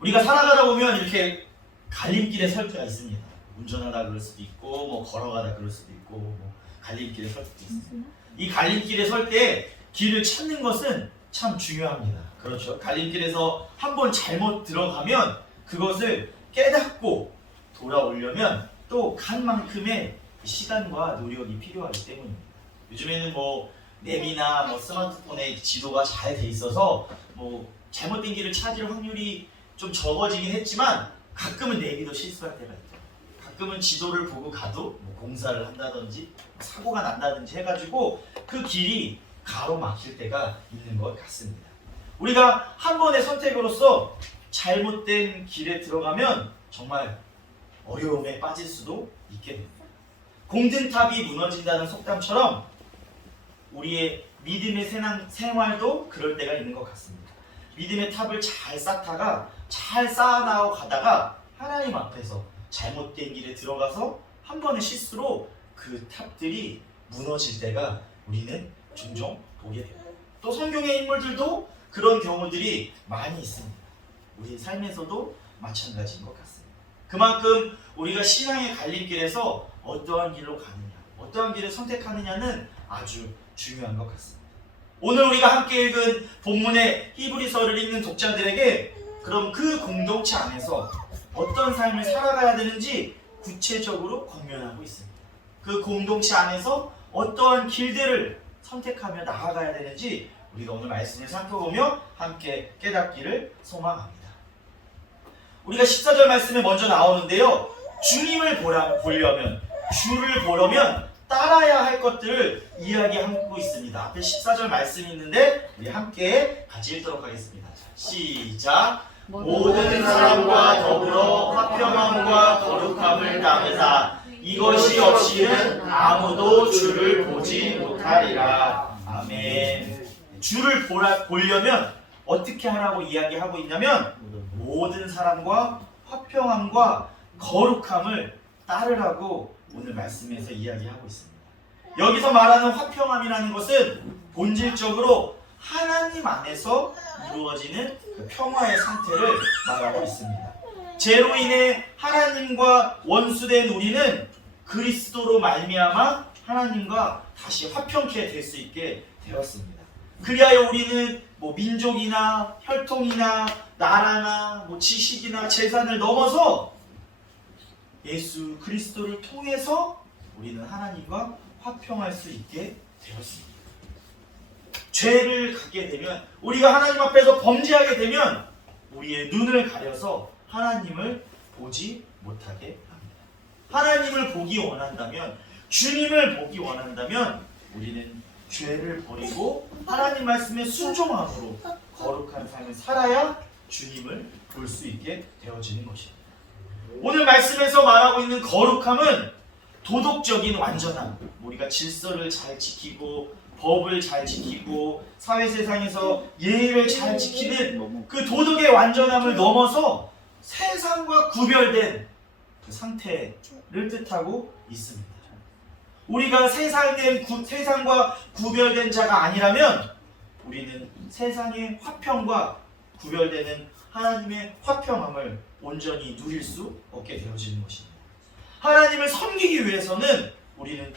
우리가 살아가다 보면 이렇게 갈림길에 설 때가 있습니다. 운전하다 그럴 수도 있고 뭐 걸어가다 그럴 수도 있고 뭐 갈림길에 설 때도 있습니다. 이 갈림길에 설 때 길을 찾는 것은 참 중요합니다. 그렇죠. 갈림길에서 한번 잘못 들어가면 그것을 깨닫고 돌아오려면 또 간 만큼의 시간과 노력이 필요하기 때문입니다. 요즘에는 뭐 맵이나 뭐 스마트폰에 지도가 잘 돼 있어서 뭐 잘못된 길을 찾을 확률이 좀 적어지긴 했지만 가끔은 내비도 실수할 때가 있죠. 가끔은 지도를 보고 가도 뭐 공사를 한다든지 사고가 난다든지 해가지고 그 길이 가로막힐 때가 있는 것 같습니다. 우리가 한 번의 선택으로서 잘못된 길에 들어가면 정말 어려움에 빠질 수도 있게 됩니다. 공든탑이 무너진다는 속담처럼 우리의 믿음의 생활도 그럴 때가 있는 것 같습니다. 믿음의 탑을 잘 쌓다가 잘 쌓아나가 가다가 하나님 앞에서 잘못된 길에 들어가서 한 번의 실수로 그 탑들이 무너질 때가 우리는 종종 보게 됩니다. 또 성경의 인물들도 그런 경우들이 많이 있습니다. 우리 삶에서도 마찬가지인 것 같습니다. 그만큼 우리가 신앙의 갈림길에서 어떠한 길로 가느냐, 어떠한 길을 선택하느냐는 아주 중요한 것 같습니다. 오늘 우리가 함께 읽은 본문의 히브리서를 읽는 독자들에게 그럼 그 공동체 안에서 어떤 삶을 살아가야 되는지 구체적으로 권면하고 있습니다. 그 공동체 안에서 어떠한 길들을 선택하며 나아가야 되는지 우리가 오늘 말씀을 살펴보며 함께 깨닫기를 소망합니다. 우리가 14절 말씀에 먼저 나오는데요. 주님을 보려면, 주를 보려면 따라야 할 것들을 이야기하고 있습니다. 앞에 14절 말씀이 있는데 우리 함께 같이 읽도록 하겠습니다. 시작! 모든 사람과 더불어 화평함과 거룩함을 따르사 이것이 없이는 아무도 주를 보지 못하리라. 아멘. 주를 보려면 어떻게 하라고 이야기하고 있냐면 모든 사람과 화평함과 거룩함을 따르라고 오늘 말씀에서 이야기하고 있습니다. 여기서 말하는 화평함이라는 것은 본질적으로 하나님 안에서 이루어지는 그 평화의 상태를 말하고 있습니다. 죄로 인해 하나님과 원수된 우리는 그리스도로 말미암아 하나님과 다시 화평케 될 수 있게 되었습니다. 그리하여 우리는 뭐 민족이나 혈통이나 나라나 뭐 지식이나 재산을 넘어서 예수 그리스도를 통해서 우리는 하나님과 화평할 수 있게 되었습니다. 죄를 갖게 되면 우리가 하나님 앞에서 범죄하게 되면 우리의 눈을 가려서 하나님을 보지 못하게 합니다. 하나님을 보기 원한다면 주님을 보기 원한다면 우리는 죄를 버리고 하나님 말씀에 순종함으로 거룩한 삶을 살아야 주님을 볼 수 있게 되어지는 것입니다. 오늘 말씀에서 말하고 있는 거룩함은 도덕적인 완전함, 우리가 질서를 잘 지키고 법을 잘 지키고 사회세상에서 예의를 잘 지키는 그 도덕의 완전함을 넘어서 세상과 구별된 그 상태를 뜻하고 있습니다. 우리가 세상과 구별된 자가 아니라면 우리는 세상의 화평과 구별되는 하나님의 화평함을 온전히 누릴 수 없게 되어지는 것입니다. 하나님을 섬기기 위해서는 우리는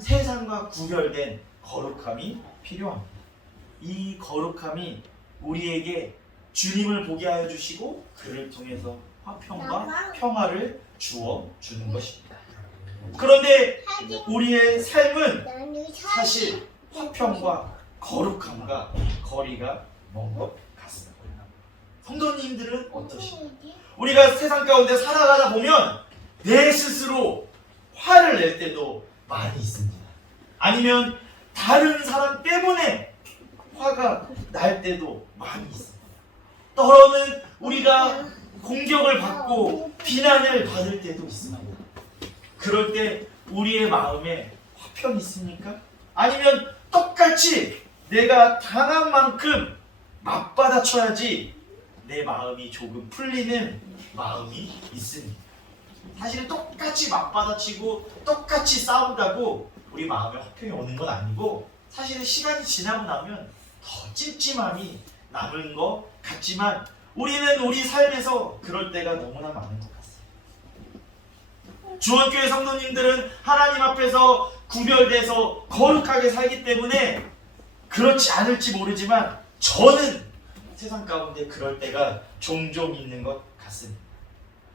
세상과 구별된 거룩함이 필요합니다. 이 거룩함이 우리에게 주님을 보게 하여 주시고 그를 통해서 화평과 평화를 주어 주는 것입니다. 그런데 우리의 삶은 사실 화평과 거룩함과 거리가 먼 것 같습니다. 성도님들은 어떠십니까? 우리가 세상 가운데 살아가다 보면 내 스스로 화를 낼 때도 많이 있습니다. 아니면 다른 사람 때문에 화가 날 때도 많이 있습니다. 때로는 우리가 공격을 받고 비난을 받을 때도 있습니다. 그럴 때 우리의 마음에 화평이 있습니까? 아니면 똑같이 내가 당한 만큼 맞받아쳐야지 내 마음이 조금 풀리는 마음이 있습니다. 사실 똑같이 맞받아치고 똑같이 싸운다고 우리 마음에 화평이 오는 건 아니고 사실은 시간이 지나고 나면 더 찜찜함이 남은 것 같지만 우리는 우리 삶에서 그럴 때가 너무나 많은 것 같습니다. 주원교회 성도님들은 하나님 앞에서 구별돼서 거룩하게 살기 때문에 그렇지 않을지 모르지만 저는 세상 가운데 그럴 때가 종종 있는 것 같습니다.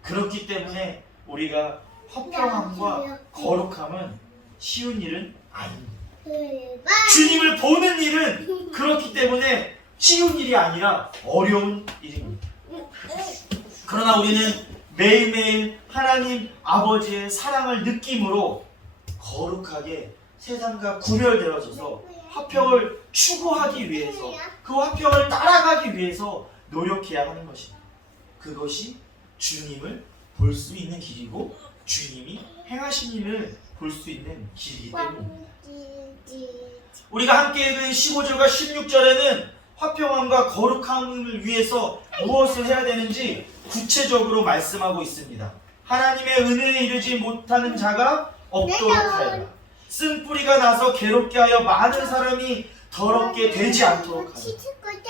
그렇기 때문에 우리가 화평함과 거룩함은 쉬운 일은 아닙니다. 주님을 보는 일은 그렇기 때문에 쉬운 일이 아니라 어려운 일입니다. 그러나 우리는 매일매일 하나님 아버지의 사랑을 느낌으로 거룩하게 세상과 구별되어져서 화평을 추구하기 위해서 그 화평을 따라가기 위해서 노력해야 하는 것입니다. 그것이 주님을 볼 수 있는 길이고 주님이 행하신 일을 볼 수 있는 길이기 때문입니다. 우리가 함께 읽은 15절과 16절에는 화평함과 거룩함을 위해서 무엇을 해야 되는지 구체적으로 말씀하고 있습니다. 하나님의 은혜에 이르지 못하는 자가 없도록 하여라. 쓴뿌리가 나서 괴롭게 하여 많은 사람이 더럽게 되지 않도록 하여라.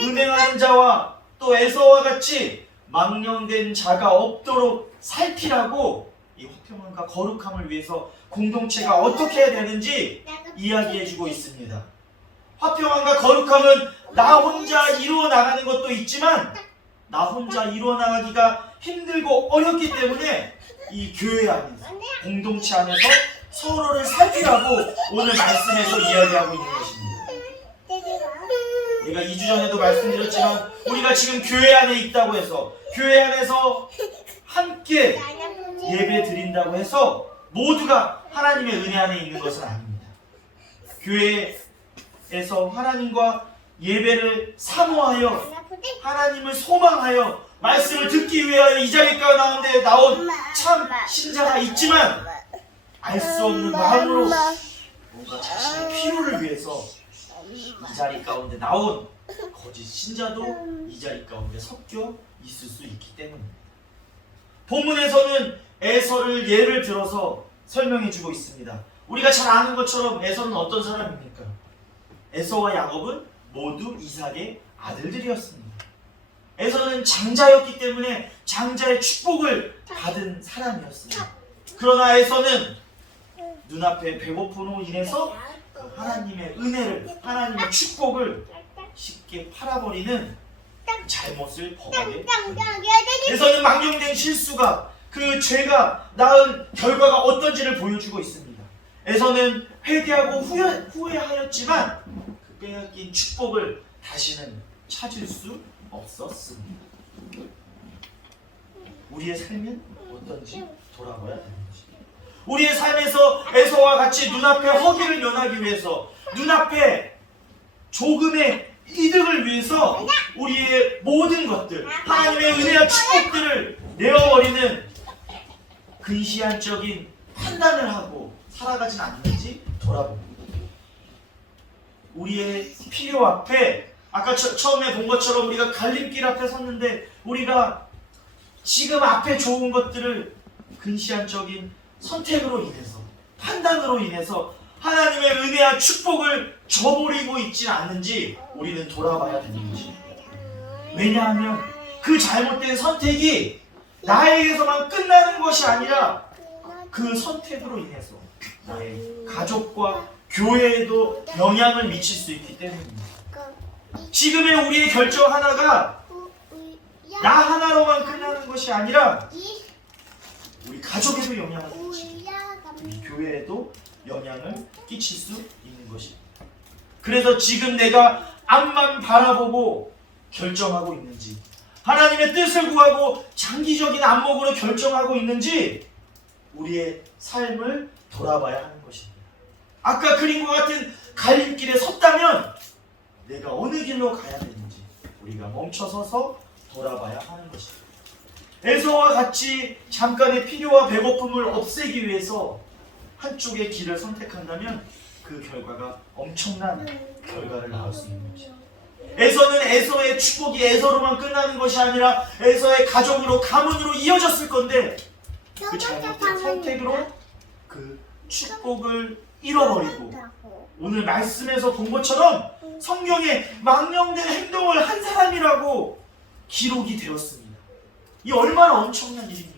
음행하는 자와 또 에서와 같이 망령된 자가 없도록 살피라고 이 화평함과 거룩함을 위해서 공동체가 어떻게 해야 되는지 이야기해주고 있습니다. 화평함과 거룩함은 나 혼자 이루어 나가는 것도 있지만 나 혼자 이루어 나가기가 힘들고 어렵기 때문에 이 교회 안에서 공동체 안에서 서로를 살피라고 오늘 말씀에서 이야기하고 있는 것입니다. 우리가 2주 전에도 말씀드렸지만 우리가 지금 교회 안에 있다고 해서 교회 안에서 함께 예배 드린다고 해서 모두가 하나님의 은혜 안에 있는 것은 아닙니다. 교회에서 하나님과 예배를 사모하여 하나님을 소망하여 말씀을 듣기 위하여 이 자리가 나온데 나온 참 신자가 있지만 알 수 없는 마음으로 뭔가 자신의 필요를 위해서 이 자리 가운데 나온 거짓 신자도 이 자리 가운데 섞여 있을 수 있기 때문입니다. 본문에서는 에서를 예를 들어서 설명해주고 있습니다. 우리가 잘 아는 것처럼 에서는 어떤 사람입니까? 에서와 야곱은 모두 이삭의 아들들이었습니다. 에서는 장자였기 때문에 장자의 축복을 받은 사람이었습니다. 그러나 에서는 눈앞에 배고픔으로 인해서 하나님의 은혜를, 하나님의 축복을 쉽게 팔아버리는 잘못을 범하게 됩니다. 에서는 망령된 실수가 그 죄가 낳은 결과가 어떤지를 보여주고 있습니다. 에서는 회개하고 후회하였지만 그 빼앗긴 축복을 다시는 찾을 수 없었습니다. 우리의 삶은 어떤지 돌아봐야 되는 것입니다. 우리의 삶에서 에서와 같이 눈앞에 허기를 면하기 위해서 눈앞에 조금의 이득을 위해서 우리의 모든 것들 하나님의 은혜와 축복들을 내어버리는 근시안적인 판단을 하고 살아가진 않는지 돌아봅니다. 우리의 필요 앞에 아까 처음에 본 것처럼 우리가 갈림길 앞에 섰는데 우리가 지금 앞에 좋은 것들을 근시안적인 선택으로 인해서 판단으로 인해서 하나님의 은혜와 축복을 저버리고 있지 않는지 우리는 돌아봐야 되는 것입니다. 왜냐하면 그 잘못된 선택이 나에게서만 끝나는 것이 아니라 그 선택으로 인해서 나의 가족과 교회에도 영향을 미칠 수 있기 때문입니다. 지금의 우리의 결정 하나가 나 하나로만 끝나는 것이 아니라 우리 가족에도 영향을 끼치고 우리 교회에도 영향을 끼칠 수 있는 것입니다. 그래서 지금 내가 앞만 바라보고 결정하고 있는지 하나님의 뜻을 구하고 장기적인 안목으로 결정하고 있는지 우리의 삶을 돌아봐야 하는 것입니다. 아까 그림과 같은 갈림길에 섰다면 내가 어느 길로 가야 되는지 우리가 멈춰서서 돌아봐야 하는 것입니다. 에서와 같이 잠깐의 필요와 배고픔을 없애기 위해서 한쪽의 길을 선택한다면 그 결과가 엄청난 결과를 낳을 수 있는 것입니다. 에서는 에서의 축복이 에서로만 끝나는 것이 아니라 에서의 가족으로 가문으로 이어졌을 건데 그 잘못된 선택으로 그 축복을 잃어버리고 오늘 말씀에서 본 것처럼 성경에 망령된 행동을 한 사람이라고 기록이 되었습니다. 이 얼마나 엄청난 일입니까?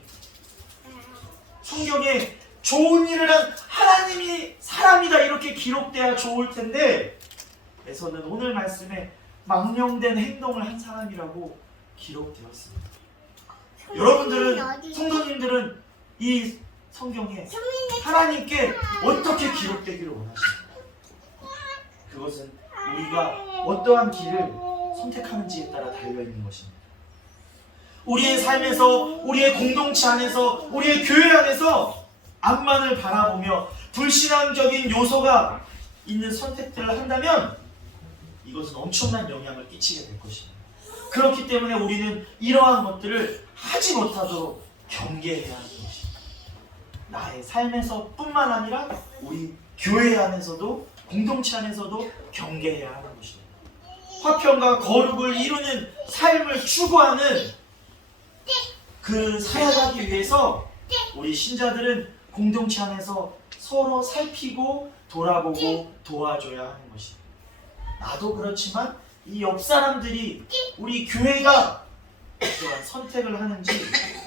성경에 좋은 일을 한 하나님이 사람이다 이렇게 기록돼야 좋을 텐데 에서는 오늘 말씀에 망령된 행동을 한 사람이라고 기록되었습니다. 여러분들은, 성도님들은 이 성경에 하나님께 어떻게 기록되기를 원하십니까? 그것은 우리가 어떠한 길을 선택하는지에 따라 달려있는 것입니다. 우리의 삶에서, 우리의 공동체 안에서, 우리의 교회 안에서 앞만을 바라보며 불신앙적인 요소가 있는 선택들을 한다면 이것은 엄청난 영향을 끼치게 될 것입니다. 그렇기 때문에 우리는 이러한 것들을 하지 못하도록 경계해야 하는 것입니다. 나의 삶에서 뿐만 아니라 우리 교회 안에서도, 공동체 안에서도 경계해야 하는 것입니다. 화평과 거룩을 이루는 삶을 추구하는 그 살아가기 위해서 우리 신자들은 공동체 안에서 서로 살피고 돌아보고 도와줘야 하는 것입니다. 나도 그렇지만 이 옆 사람들이 우리 교회가 어떠한 선택을 하는지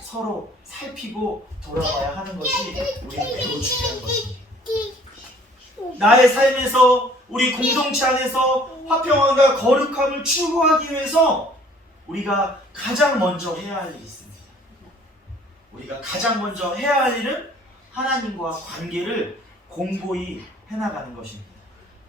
서로 살피고 돌아봐야 하는 것이 우리는 매우 중요한 것입니다. 나의 삶에서, 우리 공동체 안에서 화평함과 거룩함을 추구하기 위해서 우리가 가장 먼저 해야 할 일이 있습니다. 우리가 가장 먼저 해야 할 일은 하나님과 관계를 공고히 해나가는 것입니다.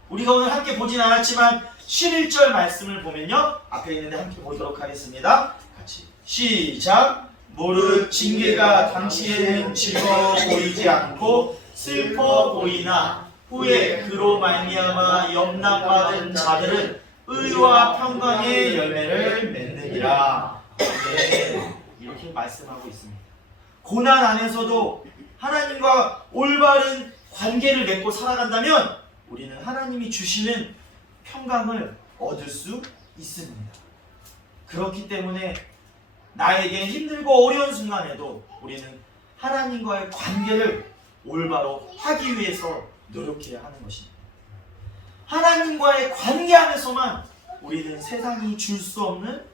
우리가 오늘 함께 보진 않았지만 11절 말씀을 보면요, 앞에 있는데 함께 보도록 하겠습니다. 같이 시작. 무릇 징계가 당시에는 즐거워 보이지 않고 슬퍼 보이나 후에 그로 말미암아 염락받은 자들은 의와 평강의 열매를 맺느니라. 네, 이렇게 말씀하고 있습니다. 고난 안에서도 하나님과 올바른 관계를 맺고 살아간다면 우리는 하나님이 주시는 평강을 얻을 수 있습니다. 그렇기 때문에 나에게 힘들고 어려운 순간에도 우리는 하나님과의 관계를 올바로 하기 위해서 노력해야 하는 것입니다. 하나님과의 관계 안에서만 우리는 세상이 줄 수 없는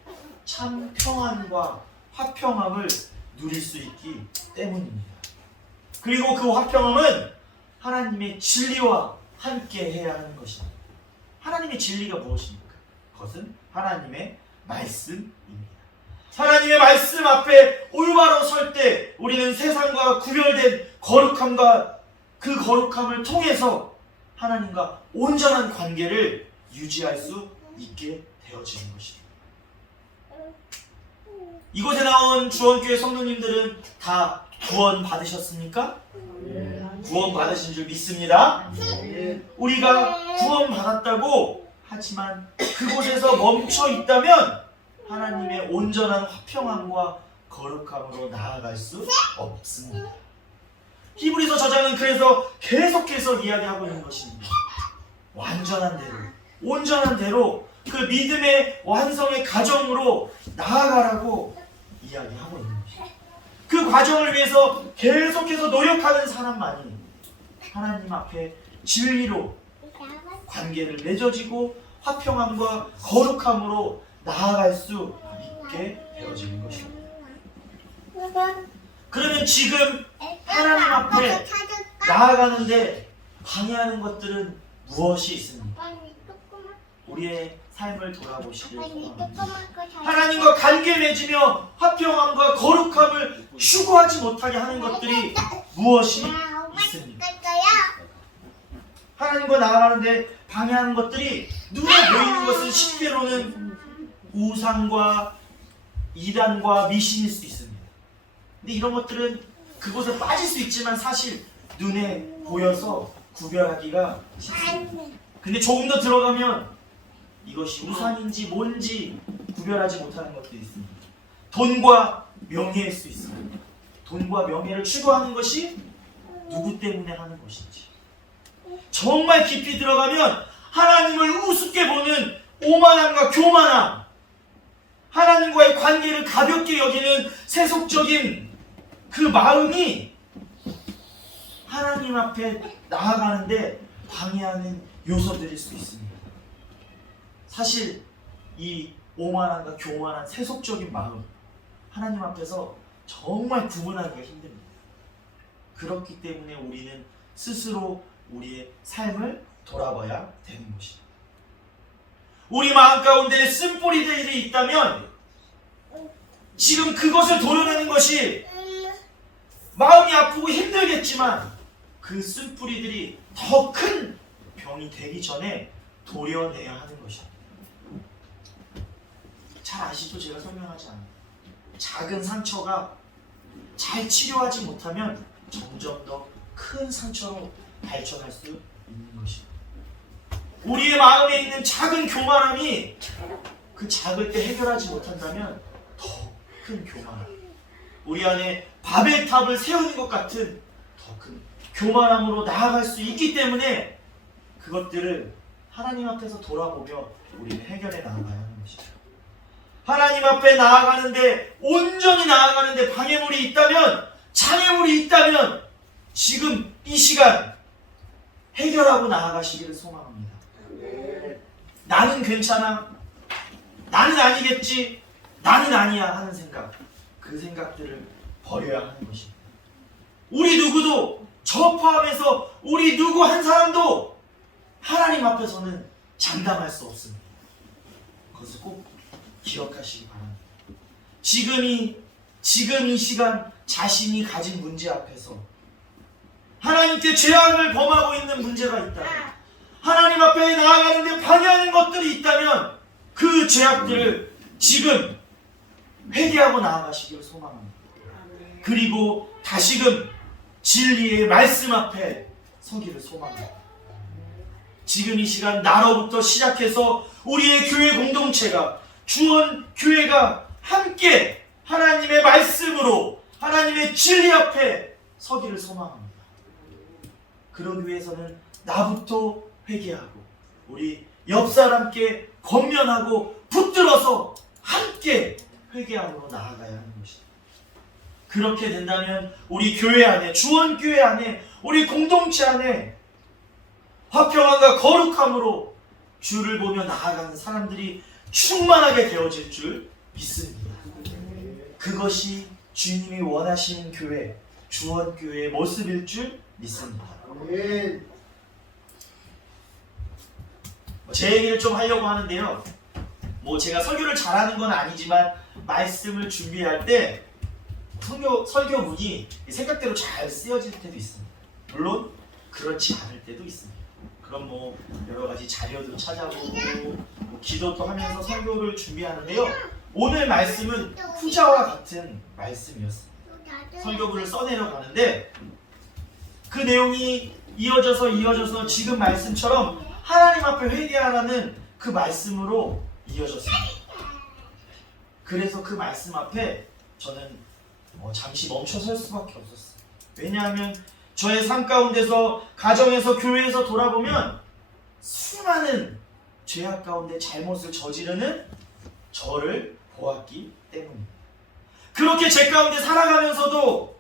참 평안과 화평함을 누릴 수 있기 때문입니다. 그리고 그 화평함은 하나님의 진리와 함께 해야 하는 것입니다. 하나님의 진리가 무엇입니까? 그것은 하나님의 말씀입니다. 하나님의 말씀 앞에 올바로 설 때 우리는 세상과 구별된 거룩함과 그 거룩함을 통해서 하나님과 온전한 관계를 유지할 수 있게 되어지는 것입니다. 이곳에 나온 주원교회 성도님들은 다 구원 받으셨습니까? 구원 받으신 줄 믿습니다. 우리가 구원 받았다고 하지만 그곳에서 멈춰 있다면 하나님의 온전한 화평함과 거룩함으로 나아갈 수 없습니다. 히브리서 저자는 그래서 계속해서 이야기하고 있는 것입니다. 완전한 대로, 온전한 대로 그 믿음의 완성의 과정으로 나아가라고 이야기하고 있는 것입니다. 그 과정을 위해서 계속해서 노력하는 사람만이 하나님 앞에 진리로 관계를 맺어지고 화평함과 거룩함으로 나아갈 수 있게 되어지는 것입니다. 그러면 지금 하나님 앞에 나아가는데 방해하는 것들은 무엇이 있습니까? 우리의 삶을 돌아보시길 바랍니다. 하나님과 관계 맺으며 화평함과 거룩함을 추구하지 못하게 하는 것들이 무엇이 있습니까? 하나님과 나아가는데 방해하는 것들이 눈에 보이는 것은 실제로는 우상과 이단과 미신일 수 있습니다. 근데 이런 것들은 그곳에 빠질 수 있지만 사실 눈에 보여서 구별하기가 쉽습니다. 근데 조금 더 들어가면 이것이 우상인지 뭔지 구별하지 못하는 것들이 있습니다. 돈과 명예일 수 있습니다. 돈과 명예를 추구하는 것이 누구 때문에 하는 것인지, 정말 깊이 들어가면 하나님을 우습게 보는 오만함과 교만함, 하나님과의 관계를 가볍게 여기는 세속적인 그 마음이 하나님 앞에 나아가는데 방해하는 요소들일 수 있습니다. 사실 이 오만함과 교만한 세속적인 마음, 하나님 앞에서 정말 구분하기가 힘듭니다. 그렇기 때문에 우리는 스스로 우리의 삶을 돌아봐야 되는 것입니다. 우리 마음 가운데 쓴뿌리들이 있다면 지금 그것을 도려내는 것이 마음이 아프고 힘들겠지만 그 쓴뿌리들이 더 큰 병이 되기 전에 도려내야 하는 것입니다. 잘 아시죠? 제가 설명하지 않아요. 작은 상처가 잘 치료하지 못하면 점점 더 큰 상처로 발전할 수 있는 것입니다. 우리의 마음에 있는 작은 교만함이 그 작을 때 해결하지 못한다면 더 큰 교만함, 우리 안에 바벨탑을 세우는 것 같은 더 큰 교만함으로 나아갈 수 있기 때문에 그것들을 하나님 앞에서 돌아보며 우리는 해결해 나아가야 하는 것입니다. 하나님 앞에 나아가는데, 온전히 나아가는데 방해물이 있다면, 장애물이 있다면 지금 이 시간 해결하고 나아가시기를 소망합니다. 나는 괜찮아, 나는 아니겠지, 나는 아니야 하는 생각, 그 생각들을 버려야 하는 것입니다. 우리 누구도, 저 포함해서 우리 누구 한 사람도 하나님 앞에서는 장담할 수 없습니다. 그것을 꼭 기억하시기 바랍니다. 지금 이 시간 자신이 가진 문제 앞에서 하나님께 죄악을 범하고 있는 문제가 있다, 하나님 앞에 나아가는데 방해하는 것들이 있다면 그 죄악들을 지금 회개하고 나아가시기를 소망합니다. 그리고 다시금 진리의 말씀 앞에 서기를 소망합니다. 지금 이 시간 나로부터 시작해서 우리의 교회 공동체가, 주원교회가 함께 하나님의 말씀으로 하나님의 진리 앞에 서기를 소망합니다. 그러기 위해서는 나부터 회개하고 우리 옆 사람께 권면하고 붙들어서 함께 회개함으로 나아가야 하는 것입니다. 그렇게 된다면 우리 교회 안에, 주원교회 안에, 우리 공동체 안에 화평함과 거룩함으로 주를 보며 나아가는 사람들이 충만하게 되어질 줄 믿습니다. 그것이 주님이 원하시는 교회, 주원교회의 모습일 줄 믿습니다. 제 얘기를 좀 하려고 하는데요, 제가 설교를 잘하는 건 아니지만 말씀을 준비할 때 설교문이 생각대로 잘 쓰여질 때도 있습니다. 물론 그렇지 않을 때도 있습니다. 그럼 여러 가지 자료도 찾아보고 기도도 하면서 설교를 준비하는데요, 오늘 말씀은 후자와 같은 말씀이었습니다. 설교문을 써내려가는데 그 내용이 이어져서 지금 말씀처럼 하나님 앞에 회개하라는 그 말씀으로 이어졌습니다. 그래서 그 말씀 앞에 저는 잠시 멈춰 설 수밖에 없었어요. 왜냐하면 저의 삶 가운데서, 가정에서, 교회에서 돌아보면 수많은 죄악 가운데 잘못을 저지르는 저를 보았기 때문입니다. 그렇게 제 가운데 살아가면서도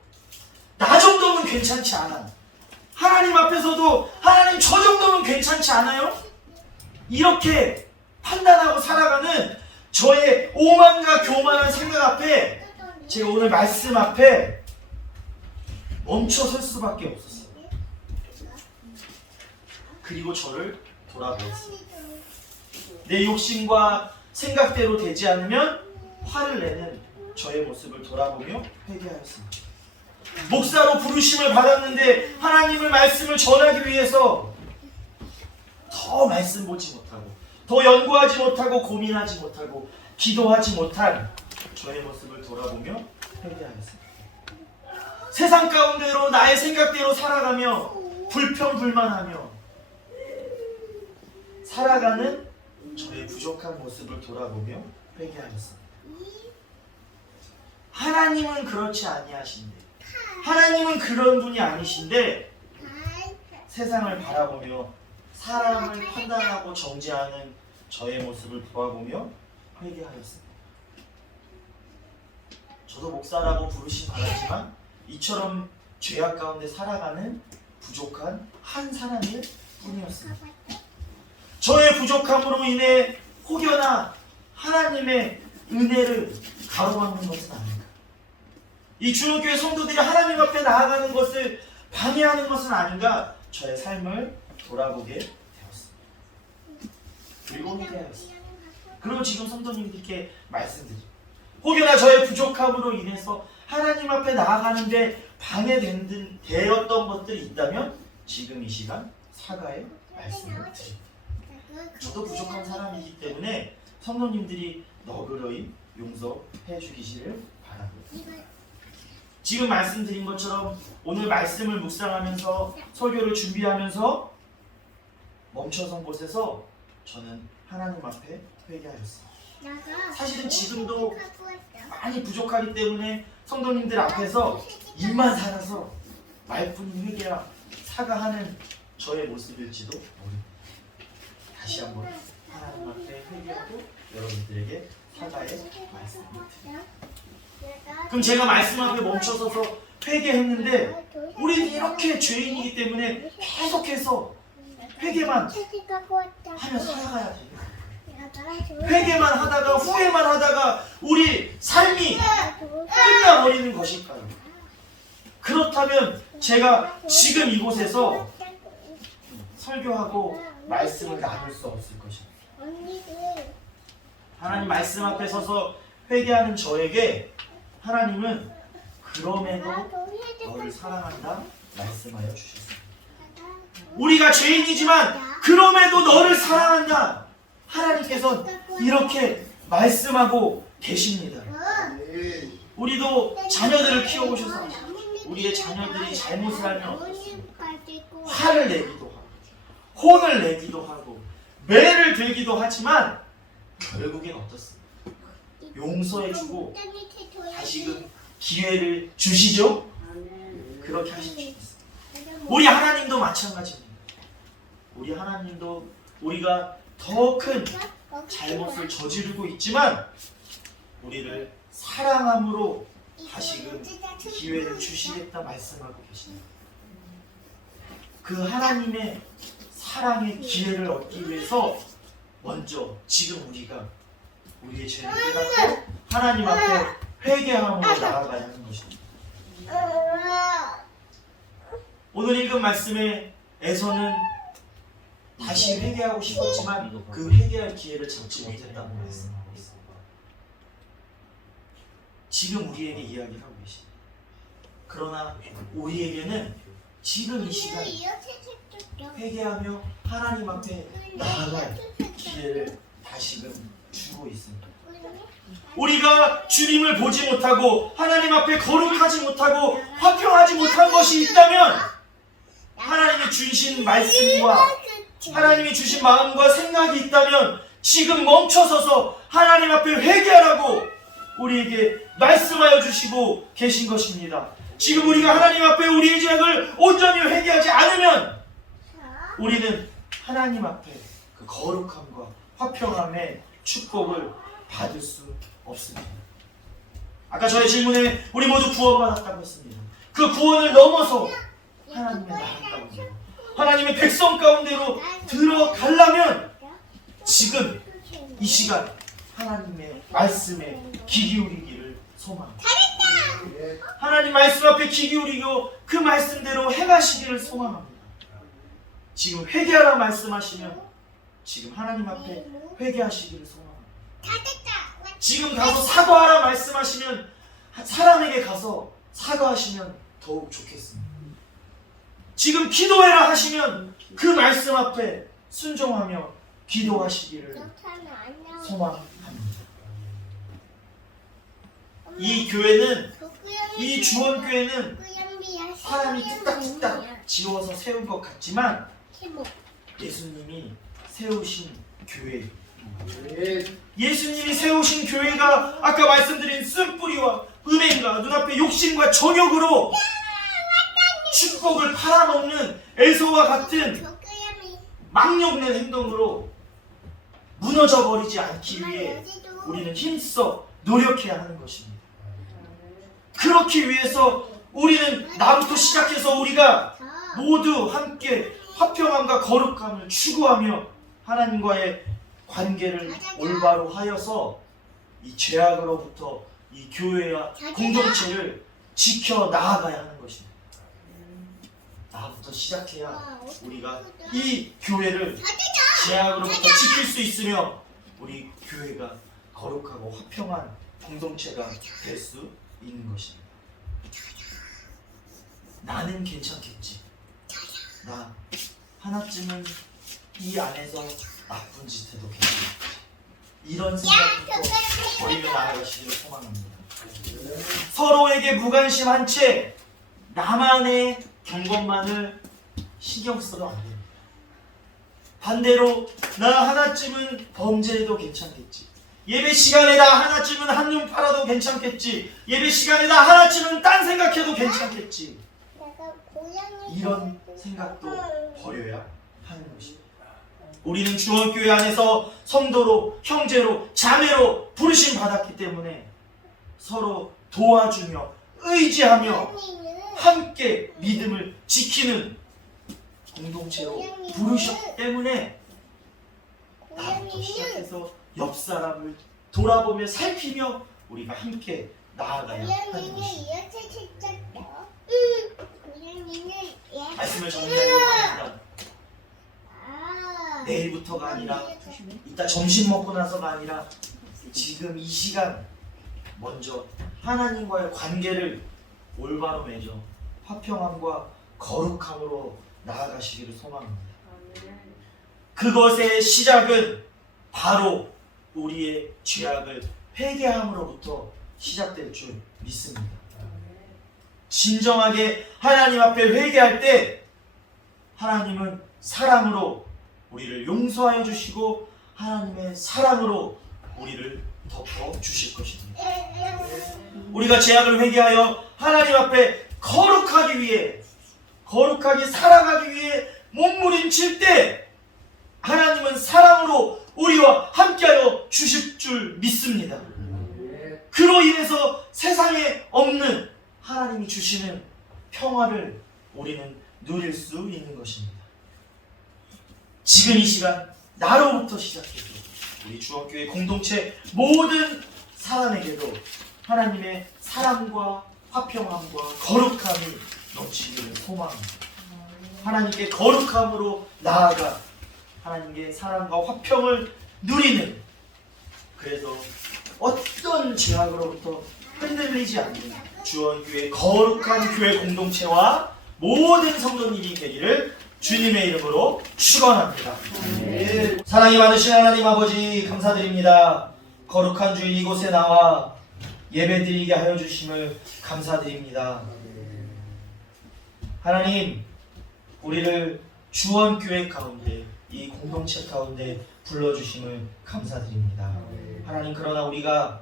나 정도는 괜찮지 않아, 하나님 앞에서도 하나님 저 정도는 괜찮지 않아요? 이렇게 판단하고 살아가는 저의 오만과 교만한 생각 앞에 제가 오늘 말씀 앞에 멈춰 설 수밖에 없었어요. 그리고 저를 돌아보았습니다. 내 욕심과 생각대로 되지 않으면 화를 내는 저의 모습을 돌아보며 회개하였습니다. 목사로 부르심을 받았는데 하나님의 말씀을 전하기 위해서 더 말씀 보지 못하고, 더 연구하지 못하고, 고민하지 못하고, 기도하지 못한 저의 모습을 돌아보며 회개하였습니다. 세상 가운데로 나의 생각대로 살아가며 불평불만하며 살아가는 저의 부족한 모습을 돌아보며 회개하였습니다. 하나님은 그렇지 아니하신데, 하나님은 그런 분이 아니신데 세상을 바라보며 사람을 판단하고 정죄하는 저의 모습을 돌아보며 회개하였습니다. 저도 목사라고 부르심 받았지만 이처럼 죄악 가운데 살아가는 부족한 한 사람일 뿐이었습니다. 저의 부족함으로 인해 혹여나 하나님의 은혜를 가로막는 것은 아닌가? 이 주님교회 성도들이 하나님 앞에 나아가는 것을 방해하는 것은 아닌가? 저의 삶을 돌아보게 되었습니다. 그리고 회개하였습니다. 그리고 지금 성도님들께 말씀드립니다. 혹여나 저의 부족함으로 인해서 하나님 앞에 나아가는데 방해되었던 것들이 있다면 지금 이 시간 사과의 말씀을 드립니다. 저도 부족한 사람이기 때문에 성도님들이 너그러이 용서해 주시기를 바라고요. 지금 말씀드린 것처럼 오늘 말씀을 묵상하면서 설교를 준비하면서 멈춰선 곳에서 저는 하나님 앞에 회개하였습니다. 사실은 지금도 많이 부족하기 때문에 성도님들 앞에서 입만 살아서 말뿐인 회개와 사과하는 저의 모습일지도 모릅니다. 다시 한번 하나님 앞에 회개하고 여러분들에게 사과의 말씀을 드립니다. 그럼 제가 말씀 앞에 멈춰서서 회개했는데 우리는 이렇게 죄인이기 때문에 계속해서 회개만 하며 살아가야 돼요. 회개만 하다가 후회만 하다가 우리 삶이 끝나버리는 것일까요? 그렇다면 제가 지금 이곳에서 설교하고 말씀을 나눌 수 없을 것입니다. 하나님 말씀 앞에 서서 회개하는 저에게 하나님은 그럼에도 너를 사랑한다 말씀하여 주셨습니다. 우리가 죄인이지만 그럼에도 너를 사랑한다. 하나님께서 이렇게 말씀하고 계십니다. 우리도 자녀들을 키워보셔서 우리의 자녀들이 잘못을 하면 어떻습니까? 화를 내기도 하고 혼을 내기도 하고 매를 들기도 하지만 결국엔 어떻습니까? 용서해주고 다시금 기회를 주시죠? 그렇게 하십시오. 우리 하나님도 마찬가지입니다. 우리 하나님도 우리가 더 큰 잘못을 저지르고 있지만 우리를 사랑함으로 다시금 기회를 주시겠다 말씀하고 계십니다. 그 하나님의 사랑의 기회를 얻기 위해서 먼저 지금 우리가 우리의 죄를 깨닫고 하나님 앞에 회개함으로 나아가야 하는 것입니다. 오늘 읽은 말씀에서는 다시 회개하고 싶었지만 그 회개할 기회를 잡지 못했다고 말씀하고 있습니다. 지금 우리에게 이야기를 하고 계십니다. 그러나 우리에게는 지금 이 시간 회개하며 하나님 앞에 나아갈 기회를 다시금 주고 있습니다. 우리가 주님을 보지 못하고 하나님 앞에 거룩하지 못하고 화평하지 못한 것이 있다면 하나님이 주신 말씀과 하나님이 주신 마음과 생각이 있다면 지금 멈춰서서 하나님 앞에 회개하라고 우리에게 말씀하여 주시고 계신 것입니다. 지금 우리가 하나님 앞에 우리의 죄악을 온전히 회개하지 않으면 우리는 하나님 앞에 그 거룩함과 화평함의 축복을 받을 수 없습니다. 아까 저의 질문에 우리 모두 구원받았다고 했습니다. 그 구원을 넘어서 하나님의 나라 가운데로 하나님의 백성 가운데로 들어가려면 지금 이 시간 하나님의 말씀에 귀 기울이기를 소망합니다. 하나님 말씀 앞에 귀 기울이고 그 말씀대로 행하시기를 소망합니다. 지금 회개하라 말씀하시면 지금 하나님 앞에 회개하시기를 소망합니다. 지금 가서 사과하라 말씀하시면 사람에게 가서 사과하시면 더욱 좋겠습니다. 지금 기도해라 하시면 그 말씀 앞에 순종하며 기도하시기를 소망합니다. 이 교회는, 이 주원교회는 사람이 뚝딱뚝딱 지어서 세운 것 같지만 예수님이 세우신 교회, 예수님이 세우신 교회가 아까 말씀드린 쓴뿌리와 음행과 눈앞에 욕심과 정욕으로 축복을 팔아먹는 에서와 같은 망령된 행동으로 무너져버리지 않기 위해 우리는 힘써 노력해야 하는 것입니다. 그렇기 위해서 우리는 나부터 시작해서 우리가 모두 함께 화평함과 거룩함을 추구하며 하나님과의 관계를 올바로 하여서 이 죄악으로부터 이 교회와 공동체를 지켜 나아가야 하는 것입니다. 나부터 시작해야 우리가 이 교회를 죄악으로부터 지킬 수 있으며 우리 교회가 거룩하고 화평한 공동체가 될 수 있는 것입니다. 나는 괜찮겠지. 나 하나쯤은 이 안에서 나쁜 짓 해도 괜찮겠지. 이런 생각부터 버리며 나아가시기를 소망합니다. 서로에게 무관심한 채 나만의 경건만을 신경 써도 안 됩니다. 반대로 나 하나쯤은 범죄해도 괜찮겠지. 예배 시간에 나 하나쯤은 한눈 팔아도 괜찮겠지. 예배 시간에 나 하나쯤은 딴 생각해도 괜찮겠지. 이런 생각도 버려야 하는 것입니다. 우리는 주원교회 안에서 성도로, 형제로, 자매로 부르심 받았기 때문에 서로 도와주며 의지하며 함께 믿음을 지키는 공동체로 부르셨기 때문에 나부터 시작해서 옆 사람을 돌아보며 살피며 우리가 함께 나아가야 하는 것입니다. 말씀을 정리하려고 합니다. 내일부터가 아니라 이따 점심 먹고 나서가 아니라 지금 이 시간 먼저 하나님과의 관계를 올바로 맺어 화평함과 거룩함으로 나아가시기를 소망합니다. 그것의 시작은 바로 우리의 죄악을 회개함으로부터 시작될 줄 믿습니다. 진정하게 하나님 앞에 회개할 때 하나님은 사랑으로 우리를 용서하여 주시고 하나님의 사랑으로 우리를 덮어 주실 것입니다. 우리가 죄악을 회개하여 하나님 앞에 거룩하기 위해, 거룩하게 살아가기 위해 몸부림칠 때 하나님은 사랑으로 우리와 함께하여 주실 줄 믿습니다. 그로 인해서 세상에 없는 하나님이 주시는 평화를 우리는 누릴 수 있는 것입니다. 지금 이 시간 나로부터 시작해서 우리 주원교회 공동체 모든 사람에게도 하나님의 사랑과 화평함과 거룩함이 넘치기를 소망합니다. 하나님께 거룩함으로 나아가 하나님께 사랑과 화평을 누리는, 그래서 어떤 죄악으로부터 흔들리지 않는 주원교회 거룩한 교회 공동체와 모든 성도님이 되기를 주님의 이름으로 축원합니다. 사랑이 많으신 하나님 아버지 감사드립니다. 거룩한 주일 이곳에 나와 예배드리게 하여 주심을 감사드립니다. 하나님, 우리를 주원교회 가운데, 이 공동체 가운데 불러주심을 감사드립니다. 하나님, 그러나 우리가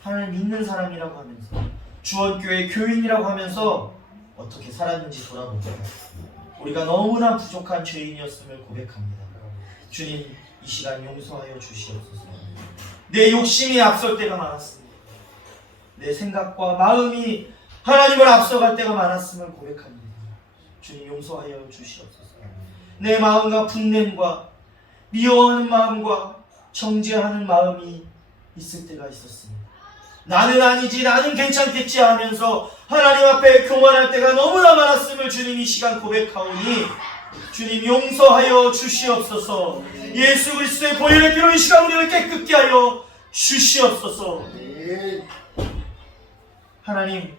하나님 믿는 사람이라고 하면서 주원교회 교인이라고 하면서 어떻게 살았는지 돌아봅니다. 우리가 너무나 부족한 죄인이었음을 고백합니다. 주님, 이 시간 용서하여 주시옵소서. 내 욕심이 앞설 때가 많았습니다. 내 생각과 마음이 하나님을 앞서갈 때가 많았음을 고백합니다. 주님, 용서하여 주시옵소서. 내 마음과 분냄과 미워하는 마음과 정죄하는 마음이 있을 때가 있었습니다. 나는 아니지, 나는 괜찮겠지 하면서 하나님 앞에 교만할 때가 너무나 많았음을 주님 이 시간 고백하오니 주님 용서하여 주시옵소서. 예수 그리스도의 보혈의 피로 이 시간 우리를 깨끗게 하여 주시옵소서. 하나님,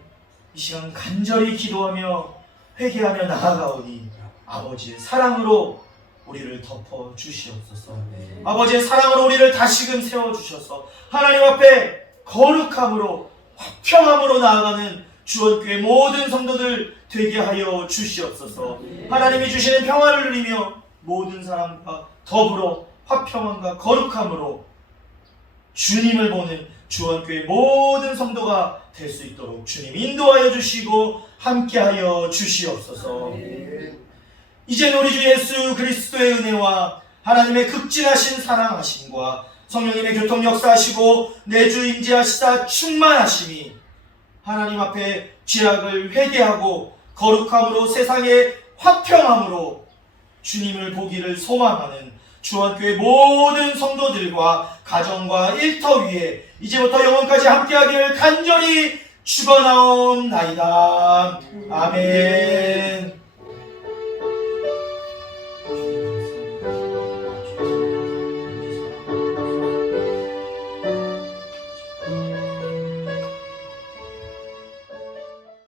이 시간 간절히 기도하며 회개하며 나아가오니 아버지의 사랑으로 우리를 덮어 주시옵소서. 아버지의 사랑으로 우리를 다시금 세워주셔서 하나님 앞에 거룩함으로 화평함으로 나아가는 주원교회 모든 성도들 되게 하여 주시옵소서. 하나님이 주시는 평화를 누리며 모든 사람과 더불어 화평함과 거룩함으로 주님을 보는 주원교회 모든 성도가 될 수 있도록 주님 인도하여 주시고 함께하여 주시옵소서. 이제 우리 주 예수 그리스도의 은혜와 하나님의 극진하신 사랑하심과 성령님의 교통 역사하시고 내주 임재하시다 충만하심이 하나님 앞에 죄악을 회개하고 거룩함으로 세상의 화평함으로 주님을 보기를 소망하는 주원교회 모든 성도들과 가정과 일터 위에 이제부터 영원까지 함께하기를 간절히 축원하옵나이다. 아멘.